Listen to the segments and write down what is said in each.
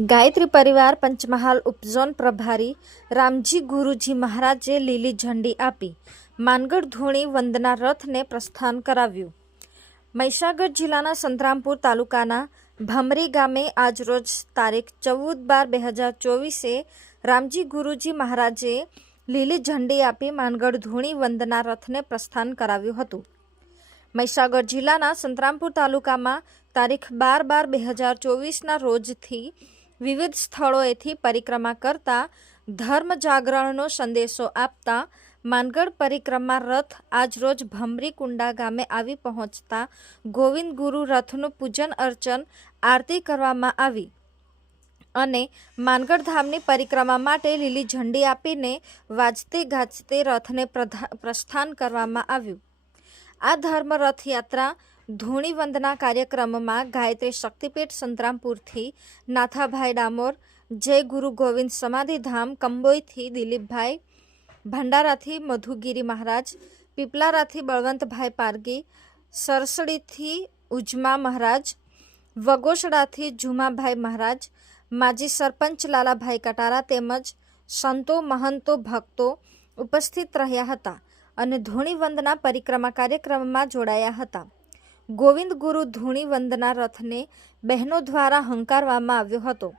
ગાયત્રી પરિવાર પંચમહાલ ઉપઝોન પ્રભારી રામજી ગુરુજી મહારાજે લીલી ઝંડી આપી માનગઢ ધૂણી વંદના રથને પ્રસ્થાન કરાવ્યું. મહીસાગર જિલ્લાના સંતરામપુર તાલુકાના ભમરી ગામે આજરોજ તારીખ ચૌદ બાર બે હજાર ચોવીસે રામજી ગુરુજી મહારાજે લીલી ઝંડી આપી માનગઢ ધૂણી વંદના રથને પ્રસ્થાન કરાવ્યું હતું. મહીસાગર જિલ્લાના સંતરામપુર તાલુકામાં તારીખ બાર બાર બે હજાર ચોવીસના રોજથી વિવિધ સ્થળોએથી પરિક્રમા કરતા, ધર્મ જાગરણનો સંદેશો આપતા, માનગઢ પરિક્રમા રથ આજરોજ ભમરી કુંડા ગામે આવી પહોંચતા ગોવિંદ ગુરુ રથનું પૂજન અર્ચન, આરતી કરવામાં આવી. અને માનગઢ ધામની પરિક્રમા માટે લીલી ઝંડી આપીને વાજતે ગાજતે રથને પ્રસ્થાન કરવામાં આવ્યું. આ ધર્મ રથયાત્રા ધૂણી વંદના કાર્યક્રમમાં ગાયત્રી શક્તિપીઠ સંતરામપુરથી નાથાભાઈ ડામોર, જય ગુરુ ગોવિંદ સમાધિધામ કંબોઈથી દિલીપભાઈ ભંડારાથી મધુગીરી મહારાજ, પીપલારાથી બળવંતભાઈ પારગી, સરસડીથી ઉજમા મહારાજ, વગોસડાથી જુમાભાઈ મહારાજ, માજી સરપંચ લાલાભાઈ કટારા તેમજ સંતો મહંતો ભક્તો ઉપસ્થિત રહ્યા હતા અને ધૂણી વંદના પરિક્રમા કાર્યક્રમમાં જોડાયા હતા. ગોવિંદ ગુરુ ધૂણી વંદના રથને બહેનો દ્વારા હંકારવામાં આવ્યો હતો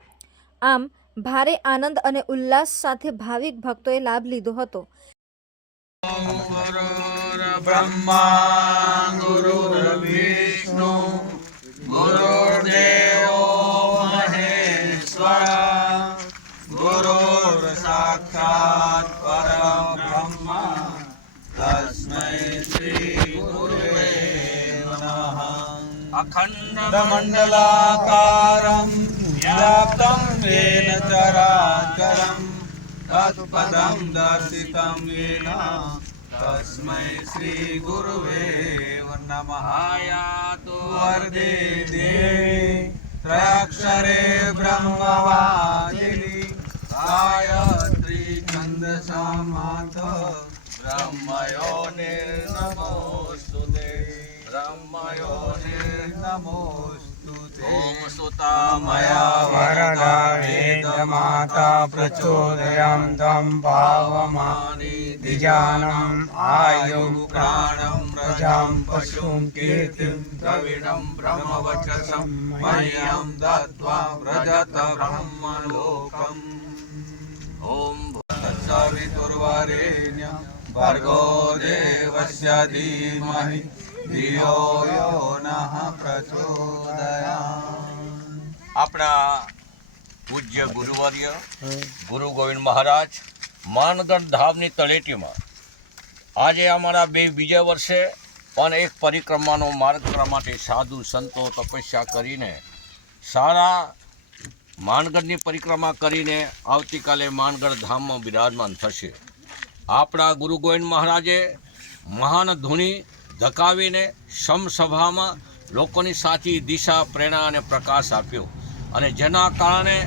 આમ ભારે આનંદ અને ઉલ્લાસ સાથે ભાવિક ભક્તોએ લાભ લીધો હતો સાક્ષાત પરમ બ્રહ્મા તસ્મૈ શ્રી ગુરુ अखण्डमण्डलाकारं व्याप्तं येन चराचरं तत्पदं दर्शितं येन। तस्मै श्रीगुरुवे नमः। यातु वरदे देवी त्रयाक्षरे निर्नमोऽस्तु ते। ॐ सुता मया वरदा वेदमाता प्रचोदयां तं पावमानि द्विजानम् आयुः प्राणं प्रजां पशुं कीर्तिं द्रविणं ब्रह्मवचसं मह्यं दत्त्वा व्रजत ब्रह्मलोकम्। ॐ सवितुर्वरेण्य भर्गो देवस्य धीमहि આપણા પૂજ્ય ગુરુવર્ય ગુરુ ગોવિંદ મહારાજ માનગઢ ધામની તળેટીમાં આજે અમારા બે બીજા વર્ષે પણ એક પરિક્રમાનો માર્ગ કરવા માટે સાધુ સંતો તપસ્યા કરીને સારા માનગઢની પરિક્રમા કરીને આવતીકાલે માનગઢ ધામમાં બિરાજમાન થશે. આપણા ગુરુ ગોવિંદ મહારાજે મહાન ધૂણી ધકાવીને સમસભામાં લોકોની સાચી દિશા, પ્રેરણા અને પ્રકાશ આપ્યો. અને જેના કારણે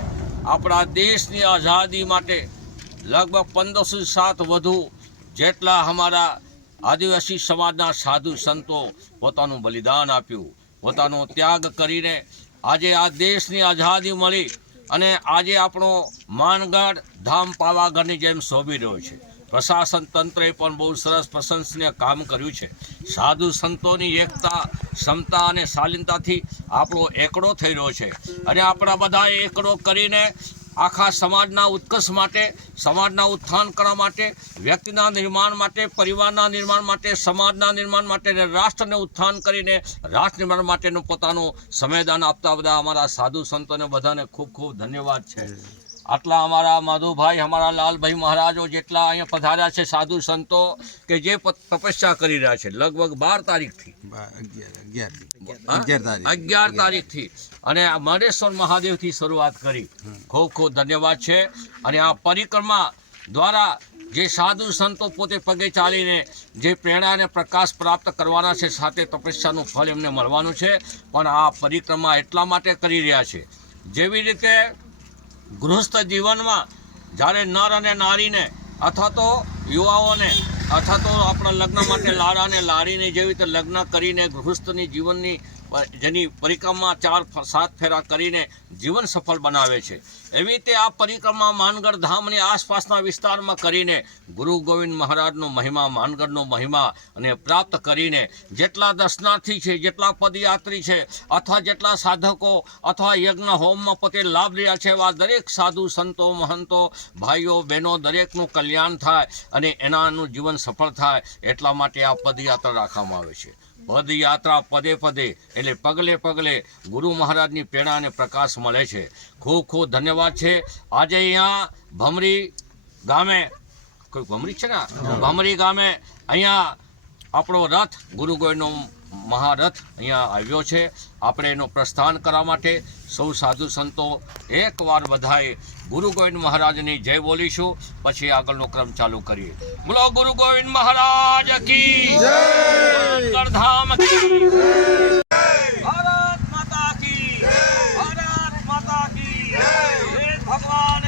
આપણા દેશની આઝાદી માટે લગભગ પંદરસો સાત વધુ જેટલા અમારા આદિવાસી સમાજના સાધુ સંતો પોતાનું બલિદાન આપ્યું. પોતાનો ત્યાગ કરીને આજે આ દેશની આઝાદી મળી અને આજે આપણો માનગઢ ધામ પાવાગઢની જેમ શોભી રહ્યો છે. પ્રશાસન તંત્રએ પણ બહુ સરસ પ્રશંસનીય કામ કર્યું છે. સાધુ સંતોની એકતા, ક્ષમતા અને શાલીનતાથી આપણો એકડો થઈ રહ્યો છે. અને આપણા બધાએ એકડો કરીને આખા સમાજના ઉત્કર્ષ માટે, સમાજના ઉત્થાન કરવા માટે, વ્યક્તિના નિર્માણ માટે, પરિવારના નિર્માણ માટે, સમાજના નિર્માણ માટે અને રાષ્ટ્રને ઉત્થાન કરીને રાષ્ટ્ર નિર્માણ માટેનું પોતાનું સંવેદન આપતા બધા અમારા સાધુ સંતોને બધાને ખૂબ ખૂબ ધન્યવાદ છે. આટલા અમારા માધુભાઈ અમારા લાલભાઈ મહારાજો જેટલા અહીંયા પધાર્યા છે સાધુ સંતો કે જે તપસ્યા કરી રહ્યા છે લગભગ બાર તારીખથી. અગિયાર તારીખથી. અને આ મહેશ્વર મહાદેવથી શરૂઆત કરી. ખૂબ ખૂબ ધન્યવાદ છે. અને આ પરિક્રમા દ્વારા જે સાધુ સંતો પોતે પગે ચાલીને જે પ્રેરણા અને પ્રકાશ પ્રાપ્ત કરવાના છે સાથે તપસ્યાનું ફળ એમને મળવાનું છે. પણ આ પરિક્રમા એટલા માટે કરી રહ્યા છે. જેવી રીતે ગૃહસ્થ જીવનમાં જ્યારે નર અને નારીને, અથવા તો યુવાઓને, અથવા તો આપણા લગ્ન માટે લાડા અને લારીને જેવી રીતે લગ્ન કરીને ગૃહસ્થની જીવનની જેની પરિક્રમા ચાર સાત ફેરા કરીને જીવન સફળ બનાવે છે. એવી રીતે આ પરિક્રમા માનગઢ ધામની આસપાસના વિસ્તારમાં કરીને ગુરુ ગોવિંદ મહારાજનો મહિમા, માનગઢનો મહિમા અને પ્રાપ્ત કરીને જેટલા દર્શનાર્થી છે, જેટલા પદયાત્રી છે, અથવા જેટલા સાધકો અથવા યજ્ઞ હોમમાં પોતે લાભ રહ્યા છે, એવા દરેક સાધુ, સંતો, મહંતો, ભાઈઓ, બહેનો દરેકનું કલ્યાણ થાય અને એનાનું જીવન સફળ થાય એટલા માટે આ પદયાત્રા રાખવામાં આવે છે. પદયાત્રા પદે પદે, એટલે પગલે પગલે ગુરુ મહારાજની પ્રેરણા અને પ્રકાશ મળે છે. ખૂબ ખૂબ ધન્યવાદ છે. આજે અહીંયા ભમરી ગામે, કોઈ ભમરી છે ને ભમરી ગામે અહીંયા આપણો રથ ગુરુ ગુરુગોયનો મહારથ અહીંયા આવ્યો છે. આપણે એનો પ્રસ્થાન કરવા માટે સૌ સાધુ સંતો એકવાર બધાએ ગુરુ ગોવિંદ મહારાજની જય બોલીશું. પછી આગળનો ક્રમ ચાલુ કરીએ. બોલો ગુરુ ગોવિંદ મહારાજ કી ધામ ભારત માતા માતા ભગવાન